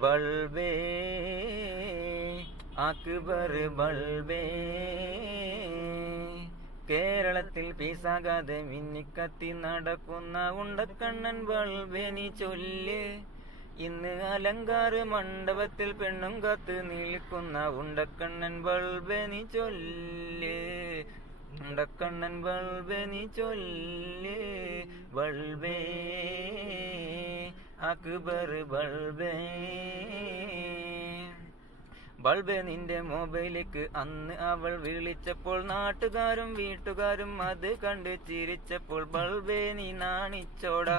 ബൾബേ അക്ബർ ബൾബേ കേരളത്തിൽ പീസാകാതെ മിന്നിക്കത്തി നടക്കുന്ന ഉണ്ടക്കണ്ണൻ ബൾബേ നീ ചൊല്ല്. ഇന്ന് അലങ്കാര മണ്ഡപത്തിൽ പെണ്ണും കാത്ത് നിൽക്കുന്ന ഉണ്ടക്കണ്ണൻ ബൾബേ നീ ചൊല്ല്. ഉണ്ടക്കണ്ണൻ ബൾബേ നീ ചൊല്ല്. ബൾബേ അക്ബർ ബൾബേ. ബൾബേ നിന്റെ മൊബൈലിലേക്ക് അന്ന് അവൾ വിളിച്ചപ്പോൾ നാട്ടുകാരും വീട്ടുകാരും അത് കണ്ട് ചിരിച്ചപ്പോൾ ബൾബേ നീ നാണിച്ചോടാ.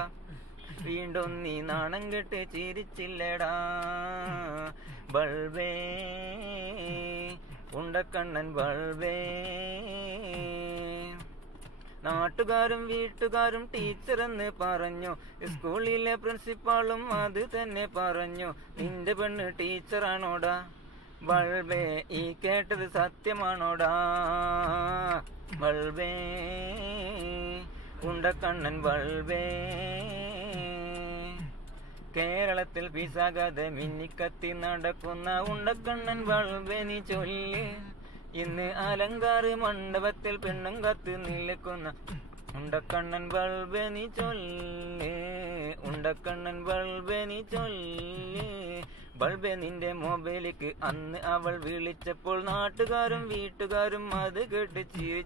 വീണ്ടും നീ നാണം കെട്ട് ചിരിച്ചില്ലടാ. ബൾബേ ഉണ്ടക്കണ്ണൻ ബൾബേ. നാട്ടുകാരും വീട്ടുകാരും ടീച്ചറെന്ന് പറഞ്ഞു, സ്കൂളിലെ പ്രിൻസിപ്പാളും അത് തന്നെ പറഞ്ഞു. നിന്റെ പെണ്ണ് ടീച്ചറാണോടാ? ബൾബേ ഈ കേട്ടത് സത്യമാണോടാ? ബൾബേ ഉണ്ടക്കണ്ണൻ ബൾബേ. കേരളത്തിൽ പീസാകാതെ മിന്നിക്കത്തി നടക്കുന്ന ഉണ്ടക്കണ്ണൻ ബൾബേ നീ ചൊല്ല്. ഇന്ന് അലങ്കാര മണ്ഡപത്തിൽ പെണ്ണും കത്ത് നിൽക്കുന്ന ഉണ്ടക്കണ്ണൻ ബൾബേ നീ ചൊല്ല്. ഉണ്ടക്കണ്ണൻ ബൾബേ നീ ചൊല്ല്. ബൾബേ നിന്റെ മൊബൈലിലേക്ക് അന്ന് അവൾ വിളിച്ചപ്പോൾ നാട്ടുകാരും വീട്ടുകാരും അത് കേട്ട് ചിരിച്ചു.